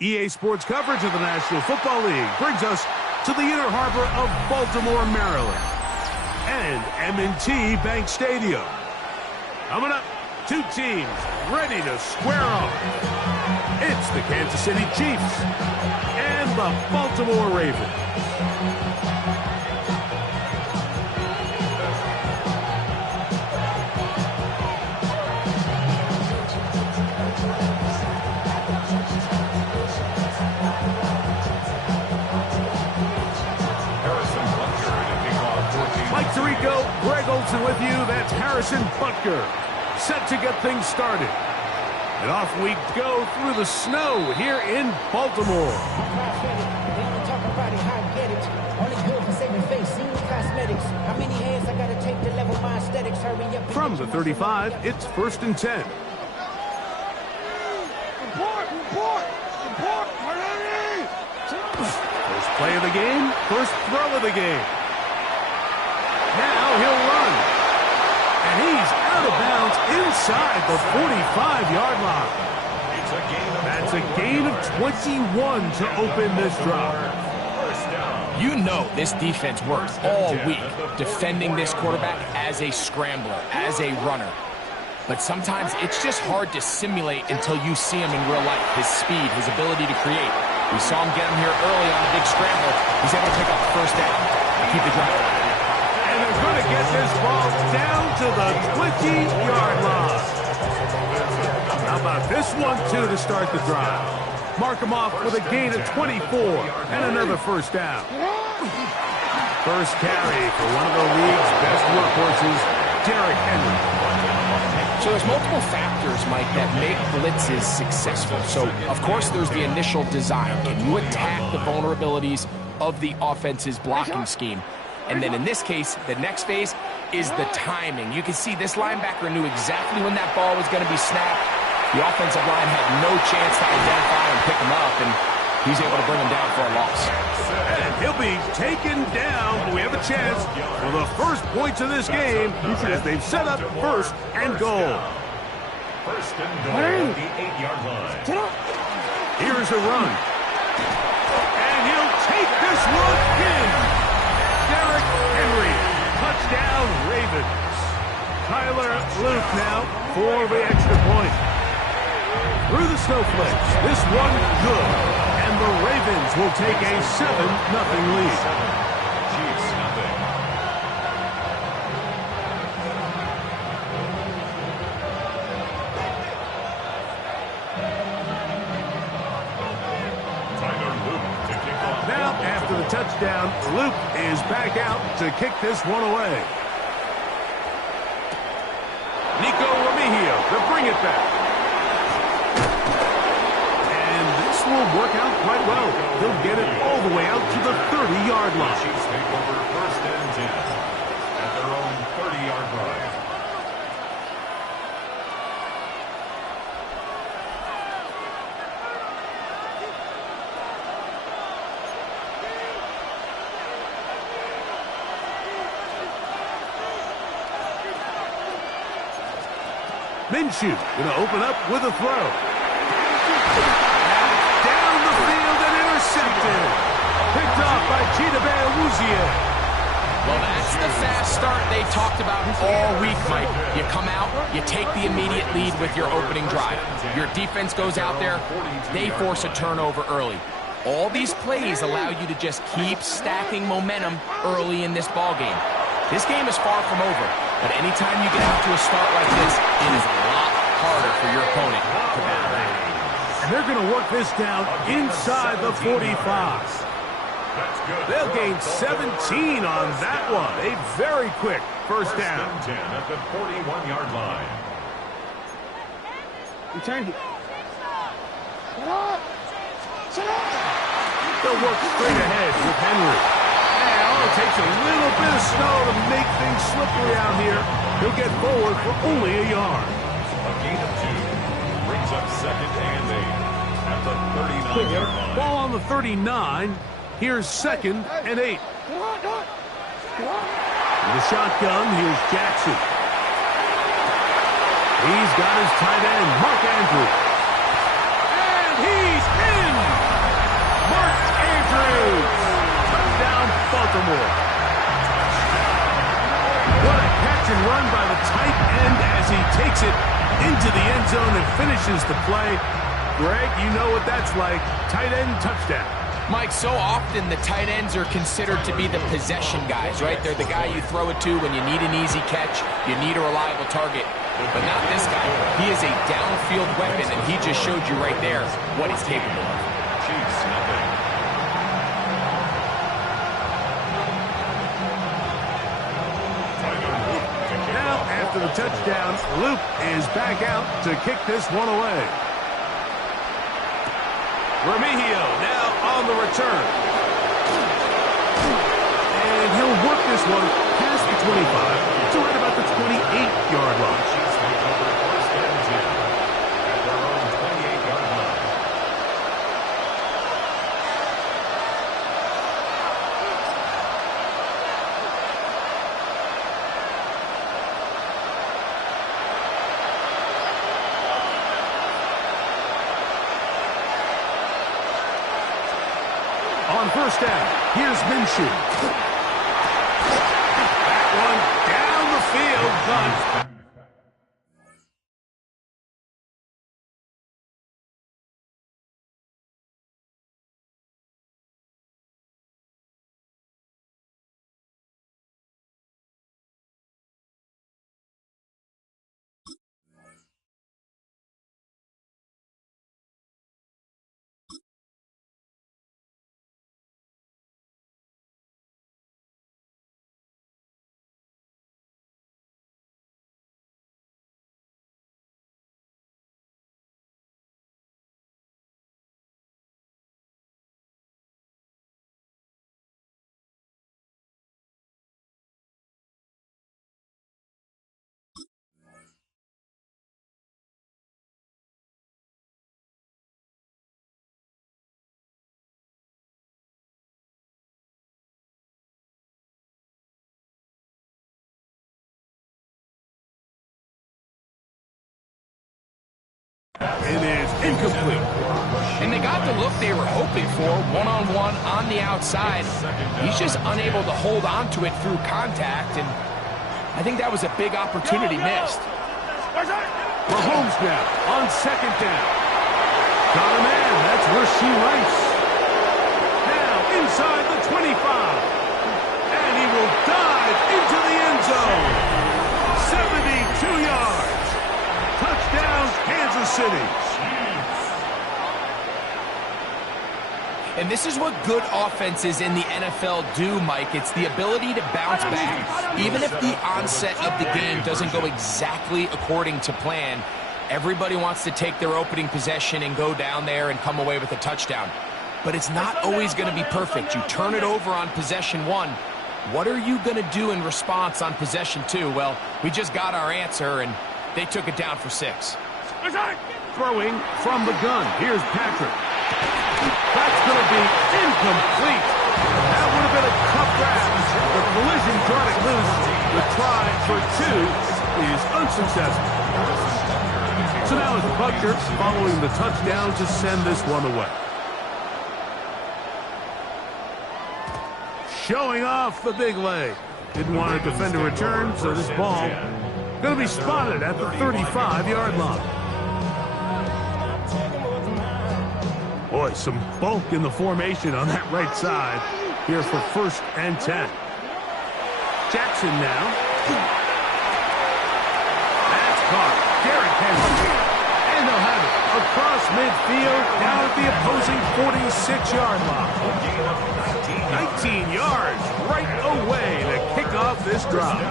EA Sports coverage of the National Football League brings us to the inner harbor of Baltimore, Maryland, and M&T Bank Stadium. Coming up, two teams ready to square off. It's the Kansas City Chiefs and the Baltimore Ravens. Greg Olson with you. That's Harrison Butker, set to get things started. And off we go through the snow here in Baltimore. From the 35, it's 1st and 10. First play of the game, first throw of the game. Now he'll run. And he's out of bounds inside the 45-yard line. That's a gain of 21 to open this drive. You know this defense works all week defending this quarterback as a scrambler, as a runner. But sometimes it's just hard to simulate until you see him in real life. His speed, his ability to create. We saw him get him here early on a big scramble. He's able to pick up the first down and keep the drive alive. And they're going to get this ball down to the 20-yard line. How about this one, too, to start the drive? Mark him off with a gain of 24 and another first down. First carry for one of the league's best workhorses, Derrick Henry. So there's multiple factors, Mike, that make blitzes successful. So, of course, there's the initial design. Can you attack the vulnerabilities of the offense's blocking scheme? And then in this case, the next phase is the timing. You can see this linebacker knew exactly when that ball was going to be snapped. The offensive line had no chance to identify and pick him up, and he's able to bring him down for a loss. And he'll be taken down, but we have a chance for the first points of this game as they've set up 1st and goal. 1st and goal at the 8-yard line. Here's a run. And he'll take this one in. Derrick Henry, touchdown Ravens. Tyler Luke now for the extra point. Through the snowflakes, this one good, and the Ravens will take a 7-0 lead. Chiefs nothing. Tyler Luke to kick off. Now, after the touchdown, Luke is back out to kick this one away. Nico Remigio to bring it back. And this will work out quite well. He'll get it all the way out to the 30-yard line. Chiefs take over 1st and 10 at their own 30-yard line. Minshew going to open up with a throw. Down the field and intercepted. Picked off by Chidobe Awuzie. Well, that's the fast start they talked about all week, Mike. You come out, you take the immediate lead with your opening drive. Your defense goes out there, they force a turnover early. All these plays allow you to just keep stacking momentum early in this ball game. This game is far from over, but anytime you get out to a start like this, it is a lot harder for your opponent to battle back. And they're going to work this down inside the 45. They'll gain 17 on that one. A very quick first down. 10 at the 41-yard line. Return it. Shut up! They'll work straight ahead with Henry. And it takes a little bit of snow to make things slippery out here. He'll get forward for only a yard. A gain of 2 brings up 2nd and 8 at the 39-yard line. Ball on the 39. Here's 2nd and 8. In the shotgun, here's Jackson. He's got his tight end, Mark Andrews. And he's in! Mark Andrews! Touchdown, Baltimore. What a catch and run by the tight end as he takes it into the end zone and finishes the play. Greg, you know what that's like. Tight end touchdown. Mike, so often the tight ends are considered to be the possession guys, right? They're the guy you throw it to when you need an easy catch, you need a reliable target. But not this guy. He is a downfield weapon, and he just showed you right there what he's capable of. Chiefs nothing. Now, after the touchdown, Luke is back out to kick this one away. Remigio now on the return. And he'll work this one past the 25 to right about the 28-yard line. Chiefs take over 1st and 10 at their own 28-yard line. On 1st down, here's Minshew. That one down the field, but it is incomplete. And they got the look they were hoping for, one-on-one on the outside. He's just unable to hold on to it through contact, and I think that was a big opportunity missed. Mahomes now on 2nd down. Got a man, that's Rasheed Rice. Now inside the 25. And he will dive into the end zone. 72 yards. Touchdown, Kansas City. And this is what good offenses in the NFL do, Mike. It's the ability to bounce back. Even if the onset of the game doesn't go exactly according to plan, everybody wants to take their opening possession and go down there and come away with a touchdown. But it's not always going to be perfect. You turn it over on possession 1. What are you going to do in response on possession 2? Well, we just got our answer, and they took it down for 6. Throwing from the gun. Here's Patrick. That's going to be incomplete. That would have been a tough grab. The collision brought it loose. The try for 2 is unsuccessful. So now it's Butker following the touchdown to send this one away. Showing off the big leg. Didn't want to defend a return, so this ball going to be spotted at the 35-yard line. Boy, some bulk in the formation on that right side here for 1st and 10. Jackson now. That's caught. Derrick Henry. And they'll have it across midfield down at the opposing 46-yard line. 19 yards right away to kick off this drive.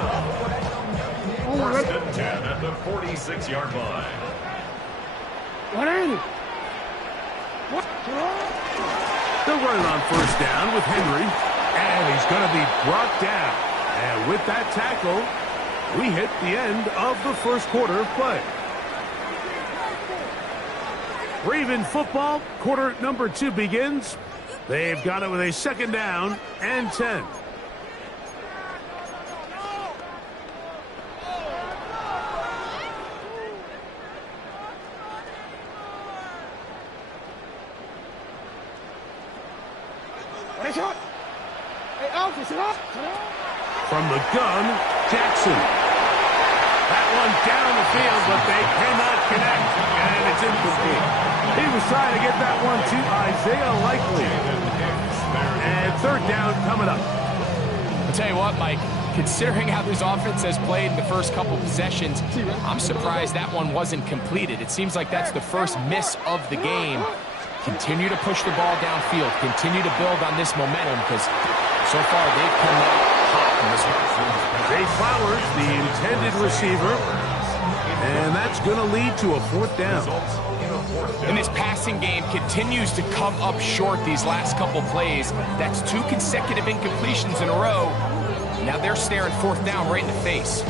1st and 10 at the 46-yard line. The run it on first down with Henry. And he's going to be brought down. And with that tackle, we hit the end of the first quarter of play. Raven football, quarter number 2 begins. They've got it with a second down and 10. From the gun, Jackson. That one down the field, but they cannot connect, and it's incomplete. He was trying to get that one to Isaiah Likely. And third down coming up. I'll tell you what, Mike, considering how this offense has played in the first couple possessions, I'm surprised that one wasn't completed. It seems like that's the first miss of the game. Continue to push the ball downfield. Continue to build on this momentum because so far they've come out hot in this one. Zay Flowers, the intended receiver, and that's going to lead to a fourth down. And this passing game continues to come up short these last couple plays. That's 2 consecutive incompletions in a row. Now they're staring fourth down right in the face.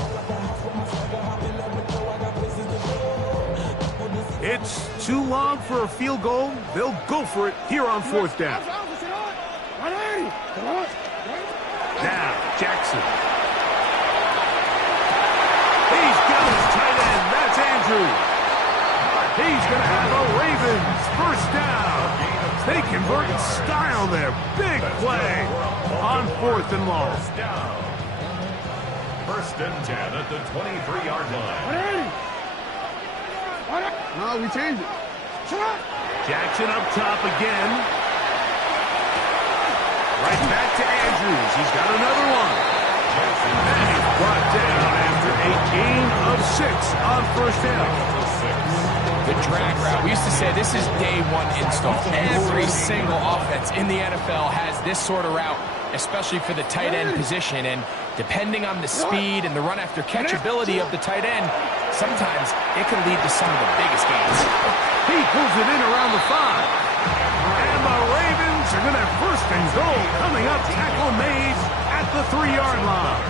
It's too long for a field goal. They'll go for it here on fourth down. Now, Jackson. He's got his tight end. That's Andrews. He's going to have a Ravens first down. They convert in style there. Big play on fourth and long. First and 10 at the 23-yard line. No, we changed it. Jackson up top again. Right back to Andrews. He's got another one. And he's brought down after a gain of 6 on first down. The drag route. We used to say this is day 1 install. Every single offense in the NFL has this sort of route, especially for the tight end position. And depending on the speed and the run after catch ability of the tight end, sometimes it can lead to some of the biggest gains. He pulls it in around the 5. And the Ravens are going to have first and goal coming up. Tackle made at the 3-yard line.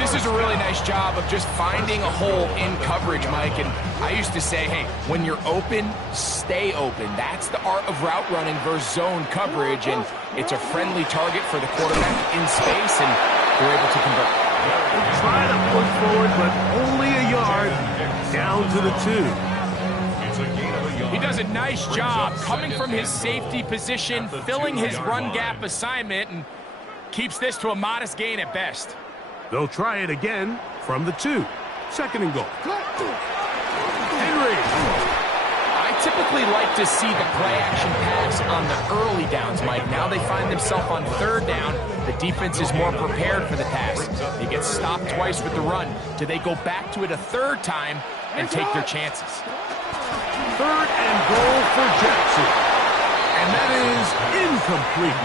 This is a really nice job of just finding a hole in coverage, Mike. And I used to say, hey, when you're open, stay open. That's the art of route running versus zone coverage. And it's a friendly target for the quarterback in space, and they're able to convert. Trying to push forward, but only a yard down to the 2. He does a nice job coming from his safety position, filling his run gap assignment, and keeps this to a modest gain at best. They'll try it again from the 2. Second and goal. Henry. I typically like to see the play-action pass on the early downs, Mike. Now they find themselves on third down. The defense is more prepared for the pass. They get stopped twice with the run. Do they go back to it a third time and take their chances? Third and goal for Jackson. And that is incomplete.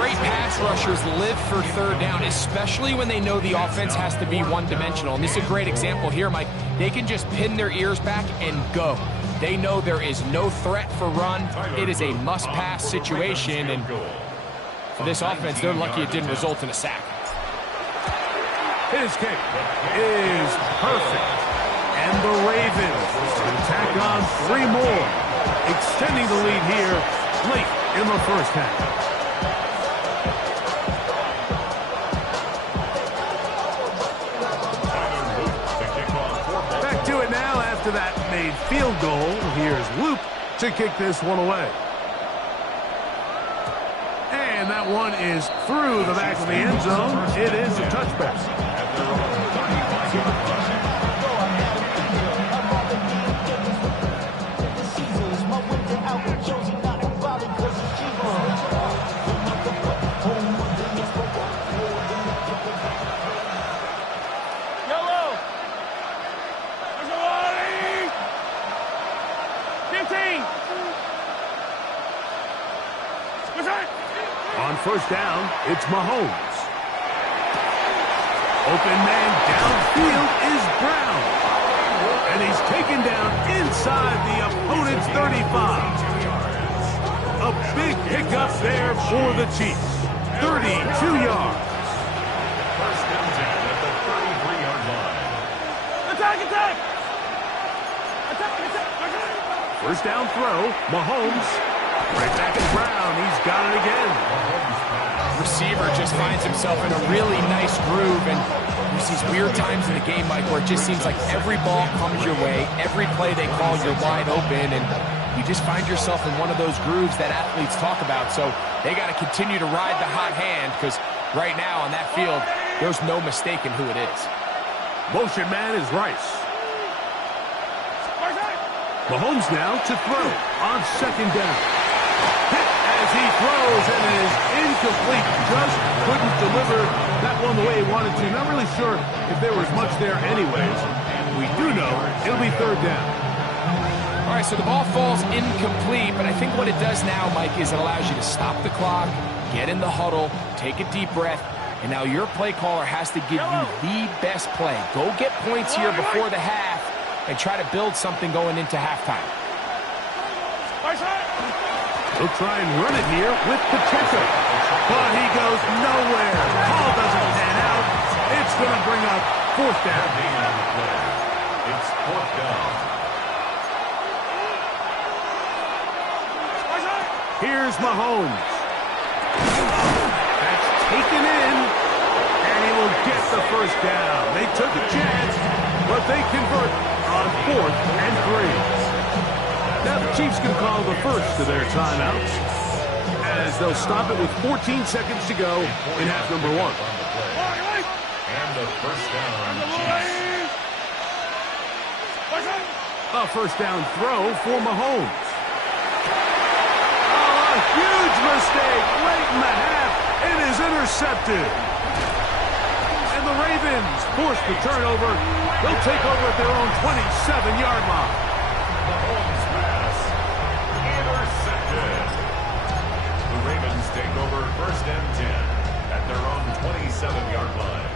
Great pass rushers live for third down, especially when they know the offense has to be one-dimensional. And this is a great example here, Mike. They can just pin their ears back and go. They know there is no threat for run. It is a must-pass situation. And for this offense, they're lucky it didn't result in a sack. His kick is perfect. And the Ravens will tack on 3 more, extending the lead here late in the first half. Back to it now after that made field goal. Here's Luke to kick this one away. And that one is through the back of the end zone. It is a touchback. On first down, it's Mahomes. Open man downfield is Brown. And he's taken down inside the opponent's 35. A big pickup there for the Chiefs. 32 yards. First and 10 at the 33-yard line. Attack, attack! First down throw, Mahomes. Right back to Brown. He's got it again. Receiver just finds himself in a really nice groove, and there's these weird times in the game, Mike, where it just seems like every ball comes your way, every play they call, you're wide open, and you just find yourself in one of those grooves that athletes talk about. So they got to continue to ride the hot hand, because right now on that field, there's no mistaking who it is. Motion man is Rice. Mahomes now to throw on second down. Hit as he throws, and it is incomplete. Just couldn't deliver that one the way he wanted to. Not really sure if there was much there anyways. We do know it'll be third down. All right, so the ball falls incomplete, but I think what it does now, Mike, is it allows you to stop the clock, get in the huddle, take a deep breath, and now your play caller has to give you the best play. Go get points here before the half and try to build something going into halftime. He'll try and run it here with Pacheco, but he goes nowhere. Ball doesn't pan out. It's going to bring up fourth down. It's fourth down. Here's Mahomes. That's taken in, and he will get the first down. They took a chance, but they convert on 4th and 3. Now the Chiefs can call the first of their timeouts, as they'll stop it with 14 seconds to go in half number 1. And the first down on the Chiefs. A first down throw for Mahomes. Oh, a huge mistake late in the half. It is intercepted. And the Ravens force the turnover. They'll take over at their own 27-yard line. Mahomes pass intercepted. The Ravens take over first and 10 at their own 27-yard line.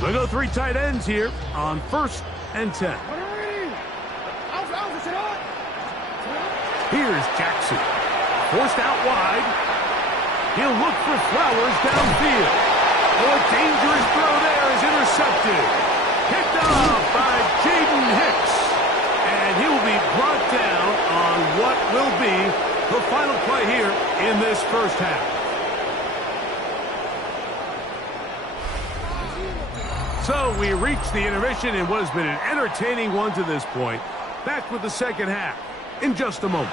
They go 3 tight ends here on 1st and 10. Here's Jackson. Forced out wide. He'll look for Flowers downfield. Oh, a dangerous throw there is intercepted. Picked off by Jaden Hicks. And he will be brought down on what will be the final play here in this first half. So we reach the intermission in what has been an entertaining one to this point. Back with the second half in just a moment.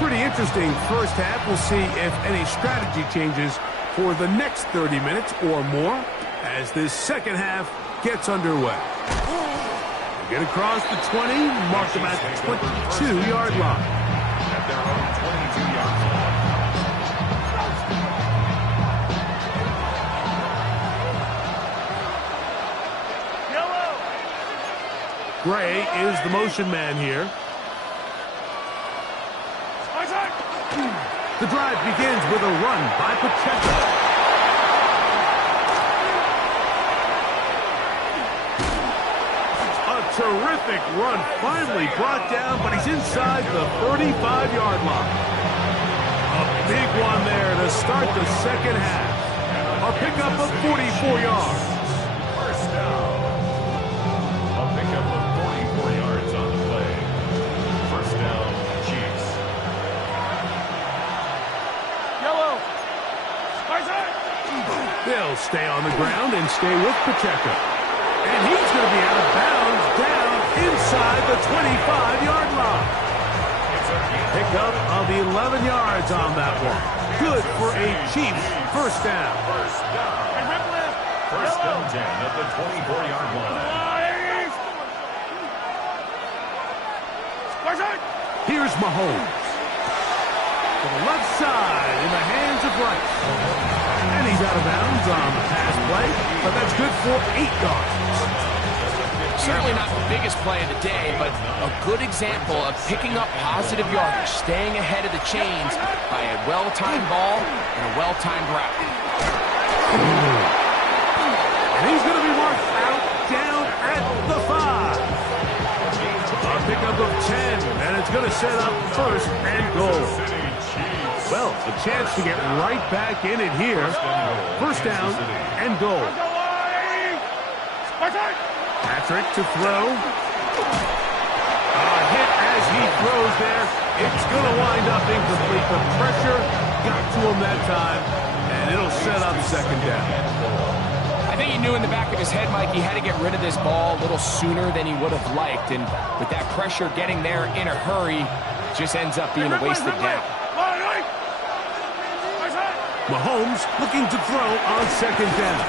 Pretty interesting first half. We'll see if any strategy changes for the next 30 minutes or more as this second half gets underway. They get across the 20, mark them at the 22-yard line. At their own 22-yard line. Gray is the motion man here. The drive begins with a run by Pacheco. A terrific run, finally brought down, but he's inside the 35-yard line. A big one there to start the second half. A pickup of 44 yards. First down. A pickup of 44 yards on the play. First down, Chiefs. They'll stay on the ground and stay with Pacheco. And he's going to be out of bounds down inside the 25-yard line. Pickup of 11 yards on that one. Good for a Chiefs first down. First and 10 at the 24-yard line. Here's Mahomes. To the left side in the hands of Rice. And he's out of bounds on the pass play, but that's good for 8 yards. certainly not the biggest play of the day, but a good example of picking up positive yardage, staying ahead of the chains by a well-timed ball and a well-timed route. And he's going to be marked out down at the 5. A pickup of 10, and it's going to set up first and goal. Well, a chance to get right back in it here. First down and goal. Patrick to throw. A hit as he throws there. It's going to wind up incomplete. The pressure got to him that time, and it'll set up second down. I think he knew in the back of his head, Mike, he had to get rid of this ball a little sooner than he would have liked. And with that pressure getting there in a hurry, just ends up being a wasted down. Mahomes looking to throw on second down.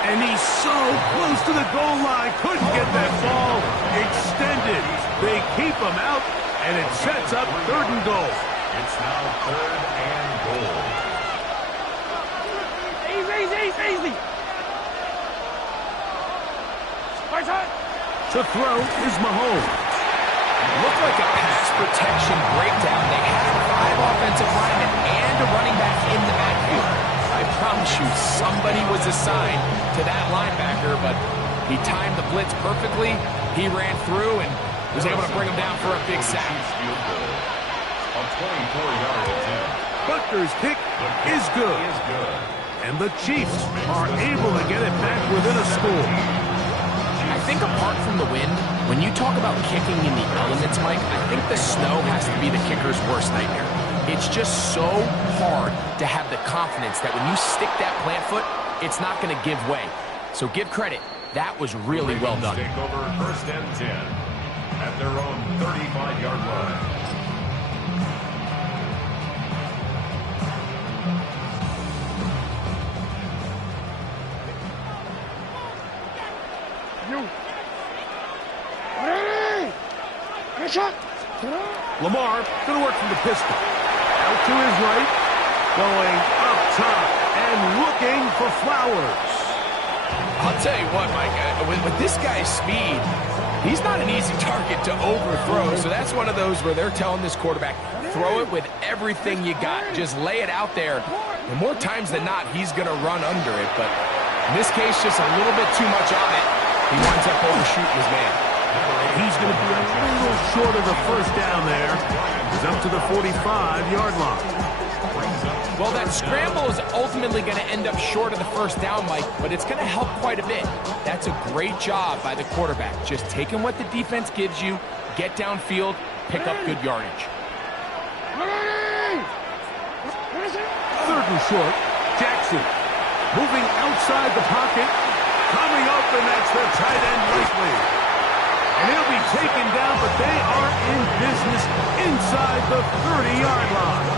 And he's so close to the goal line. Couldn't get that ball extended. They keep him out, and it sets up third and goal. It's now third and goal. Easy. To throw is Mahomes. Looked like a pass protection breakdown. They had 5 offensive linemen and a running back in the backfield. I promise you, somebody was assigned to that linebacker, but he timed the blitz perfectly. He ran through and was able to bring him down for a big sack. A 24-yard attempt. Butker's kick is good. And the Chiefs are able to get it back within a score. I think apart from the wind, when you talk about kicking in the elements, Mike, I think the snow has to be the kicker's worst nightmare. It's just so hard to have the confidence that when you stick that plant foot, it's not going to give way. So give credit. That was really well done. Take over first and 10 at their own 35-yard line. Lamar going to work from the pistol. Out to his right. Going up top and looking for Flowers. I'll tell you what, Mike, with this guy's speed, he's not an easy target to overthrow. So that's one of those where they're telling this quarterback, throw it with everything you got. Just lay it out there. And more times than not, he's going to run under it. But in this case, just a little bit too much on it. He winds up overshooting his man. He's going to be a little short of the first down there. He's up to the 45-yard line. Well, that scramble is ultimately going to end up short of the first down, Mike, but it's going to help quite a bit. That's a great job by the quarterback. Just taking what the defense gives you, get downfield, pick up good yardage. Third and short, Jackson moving outside the pocket, coming up, and that's the tight end Blakely. And he'll be taken down, but they are in business inside the 30-yard line.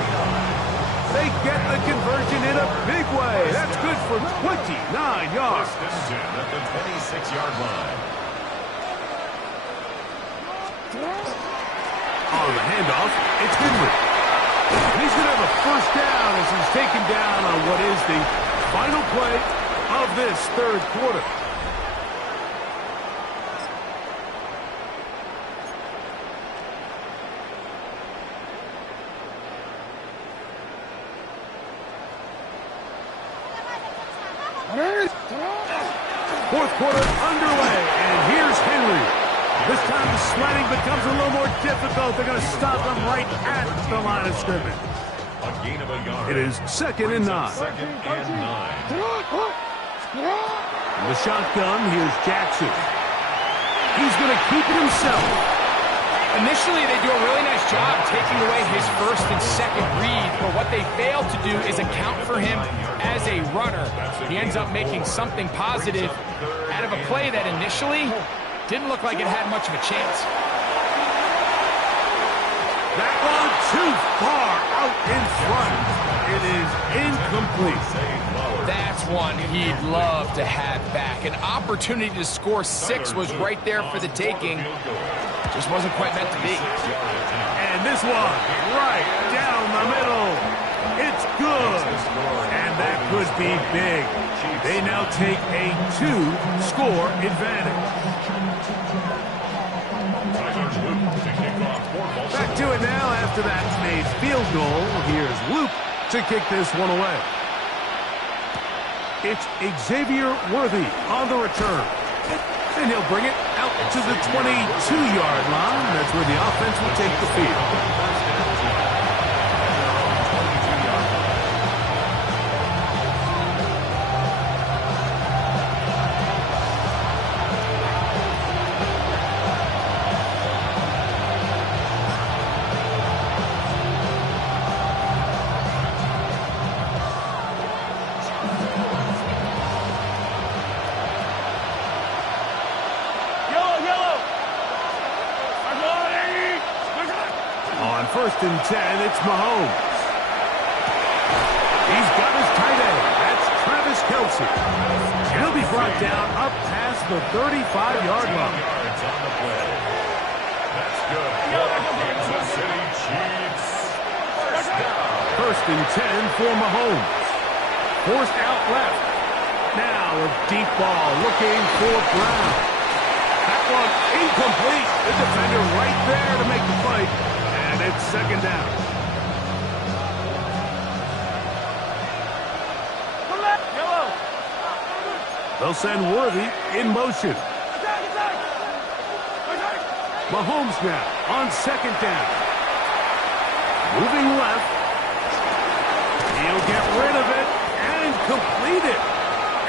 They get the conversion in a big way. That's good for 29 yards. First and 10 at the 26-yard line. On the handoff, it's Henry. And he's going to have a first down as he's taken down on what is the final play of this third quarter. Fourth quarter underway, and here's Henry. This time the sledding becomes a little more difficult. They're going to stop him right at the line of scrimmage. A gain of a yard. It is 2nd and 9. Second and 9. In the shotgun, here's Jackson. He's going to keep it himself. Initially, they do a really nice job taking away his first and second read, but what they fail to do is account for him as a runner. He ends up making something positive out of a play that initially didn't look like it had much of a chance. That one too far out in front. It is incomplete. That's one he'd love to have back. An opportunity to score 6 was right there for the taking. Just wasn't quite meant to be. And this one, right down the middle. It's good. And that could be big. They now take a 2-score advantage. Back to it now after that made field goal. Here's Luke to kick this one away. It's Xavier Worthy on the return. And he'll bring it out to the 22-yard line. That's where the offense will take the field. On 1st and 10, it's Mahomes. He's got his tight end. That's Travis Kelce. He'll be brought down up past the 35-yard line. That's good. Kansas City Chiefs. 1st and 10 for Mahomes. Forced out left. Now a deep ball looking for Brown. That one incomplete. The defender right there to make the fight. And it's 2nd down. They'll send Worthy in motion. Mahomes now on 2nd down. Moving left. He'll get rid of it and complete it.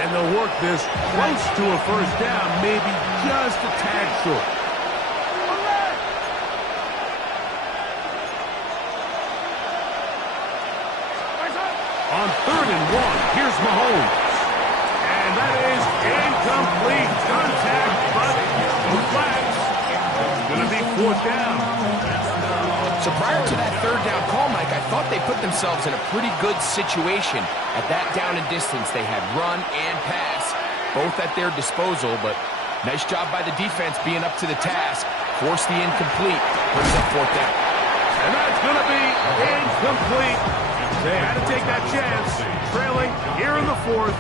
And they'll work this close to a 1st down, maybe just a tad short. On 3rd and 1, here's Mahomes. And that is incomplete. Contact, but no flags. It's going to be 4th down. So prior to that 3rd down call, Mike, I thought they put themselves in a pretty good situation. At that down and distance, they had run and pass, both at their disposal, but nice job by the defense being up to the task. Force the incomplete. Brings up 4th down. And that's going to be incomplete. They had to take that chance, trailing here in the 4th.